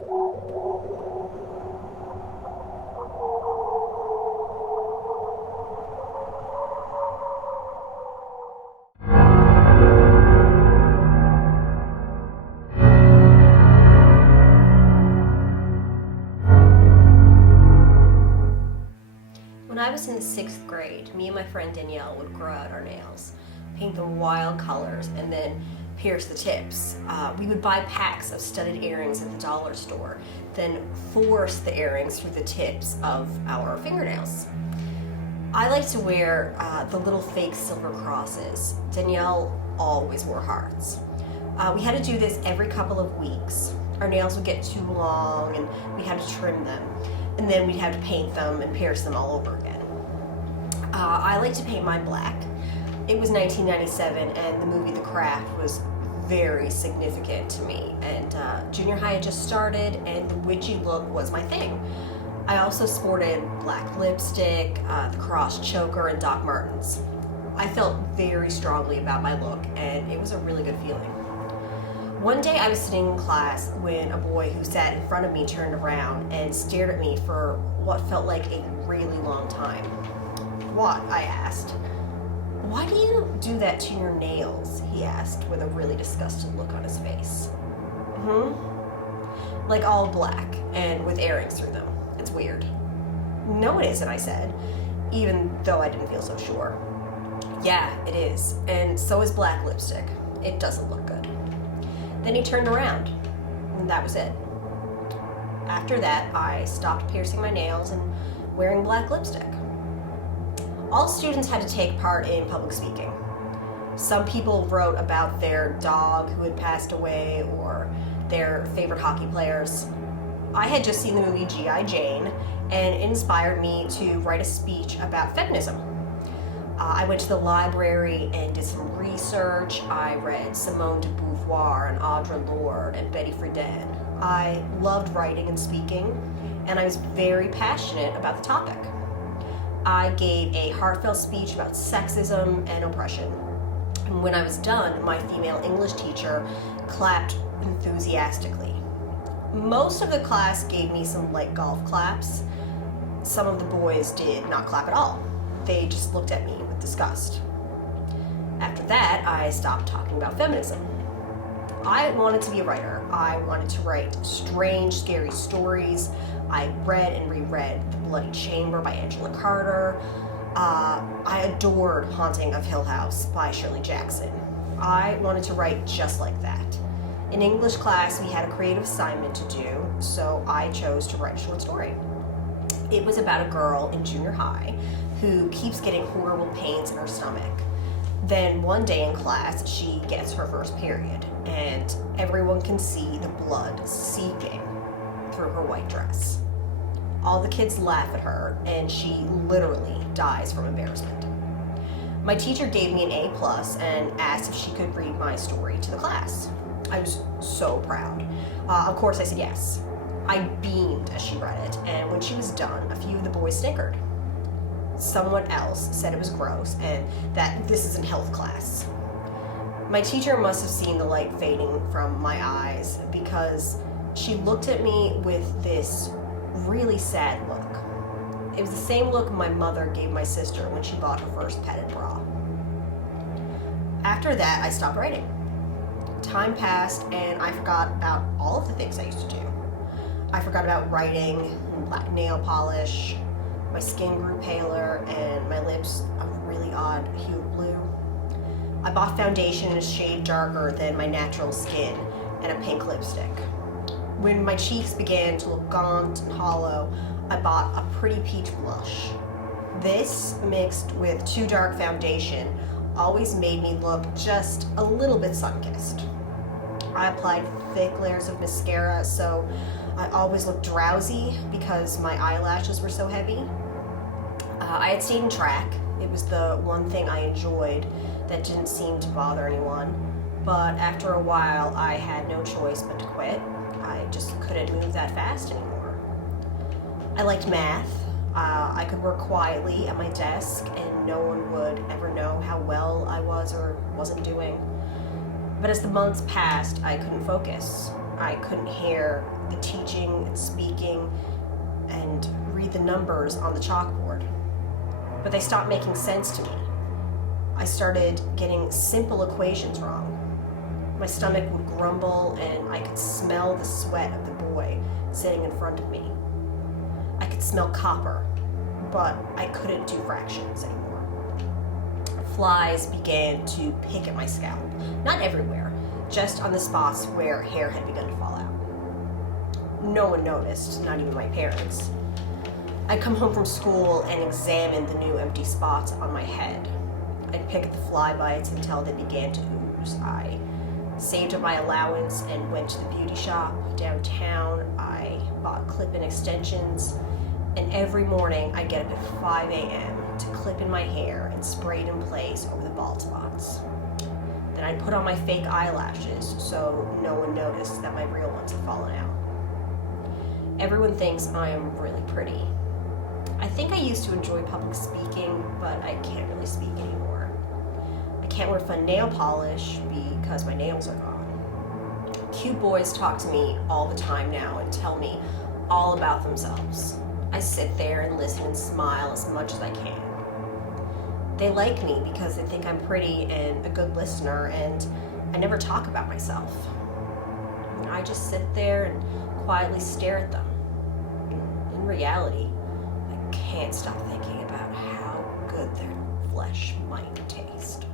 When I was in the 6th grade, me and my friend Danielle would grow out our nails, paint them wild colors, and then pierce the tips. We would buy packs of studded earrings at the dollar store, then force the earrings through the tips of our fingernails. I like to wear the little fake silver crosses. Danielle always wore hearts. We had to do this every couple of weeks. Our nails would get too long and we had to trim them. And then we'd have to paint them and pierce them all over again. I like to paint mine black. It was 1997 and the movie The Craft was very significant to me. And junior high had just started and the witchy look was my thing. I also sported black lipstick, the cross choker, and Doc Martens. I felt very strongly about my look and it was a really good feeling. One day I was sitting in class when a boy who sat in front of me turned around and stared at me for what felt like a really long time. "What?" I asked. "Why do you do that to your nails?" he asked with a really disgusted look on his face. Like all black and with earrings through them. It's weird." "No, it isn't," I said, even though I didn't feel so sure. "Yeah, it is, and so is black lipstick. It doesn't look good." Then he turned around, and that was it. After that, I stopped piercing my nails and wearing black lipstick. All students had to take part in public speaking. Some people wrote about their dog who had passed away or their favorite hockey players. I had just seen the movie G.I. Jane, and it inspired me to write a speech about feminism. I went to the library and did some research. I read Simone de Beauvoir and Audre Lorde and Betty Friedan. I loved writing and speaking, and I was very passionate about the topic. I gave a heartfelt speech about sexism and oppression. And when I was done, my female English teacher clapped enthusiastically. Most of the class gave me some light golf claps. Some of the boys did not clap at all. They just looked at me with disgust. After that, I stopped talking about feminism. I wanted to be a writer. I wanted to write strange, scary stories. I read and reread The Bloody Chamber by Angela Carter. I adored Haunting of Hill House by Shirley Jackson. I wanted to write just like that. In English class, we had a creative assignment to do, so I chose to write a short story. It was about a girl in junior high who keeps getting horrible pains in her stomach. Then one day in class, she gets her first period, and everyone can see the blood seeping through her white dress. All the kids laugh at her, and she literally dies from embarrassment. My teacher gave me an A+ and asked if she could read my story to the class. I was so proud. Of course I said yes. I beamed as she read it, and when she was done, a few of the boys snickered. Someone else said it was gross and that this isn't health class. My teacher must have seen the light fading from my eyes because she looked at me with this really sad look. It was the same look my mother gave my sister when she bought her first padded bra. After that, I stopped writing. Time passed and I forgot about all of the things I used to do. I forgot about writing, black nail polish, my skin grew paler, and my lips a really odd hue of blue. I bought foundation in a shade darker than my natural skin and a pink lipstick. When my cheeks began to look gaunt and hollow, I bought a pretty peach blush. This, mixed with too dark foundation, always made me look just a little bit sun-kissed. I applied thick layers of mascara, so I always looked drowsy because my eyelashes were so heavy. I had stayed in track. It was the one thing I enjoyed that didn't seem to bother anyone. But after a while, I had no choice but to quit. I just couldn't move that fast anymore. I liked math. I could work quietly at my desk and no one would ever know how well I was or wasn't doing. But as the months passed, I couldn't focus. I couldn't hear the teaching and speaking and read the numbers on the chalkboard. But they stopped making sense to me. I started getting simple equations wrong. My stomach would grumble and I could smell the sweat of the boy sitting in front of me. I could smell copper, but I couldn't do fractions anymore. Flies began to pick at my scalp. Not everywhere, just on the spots where hair had begun to fall out. No one noticed, not even my parents. I'd come home from school and examine the new empty spots on my head. I'd pick at the fly bites until they began to ooze. I saved up my allowance and went to the beauty shop downtown. I bought clip-in extensions, and every morning I'd get up at 5 a.m. to clip in my hair and spray it in place over the bald spots. Then I'd put on my fake eyelashes so no one noticed that my real ones had fallen out. Everyone thinks I am really pretty. I think I used to enjoy public speaking, but I can't really speak anymore. I can't wear fun nail polish because my nails are gone. Cute boys talk to me all the time now and tell me all about themselves. I sit there and listen and smile as much as I can. They like me because they think I'm pretty and a good listener, and I never talk about myself. I just sit there and quietly stare at them. In reality, I can't stop thinking about how good their flesh might taste.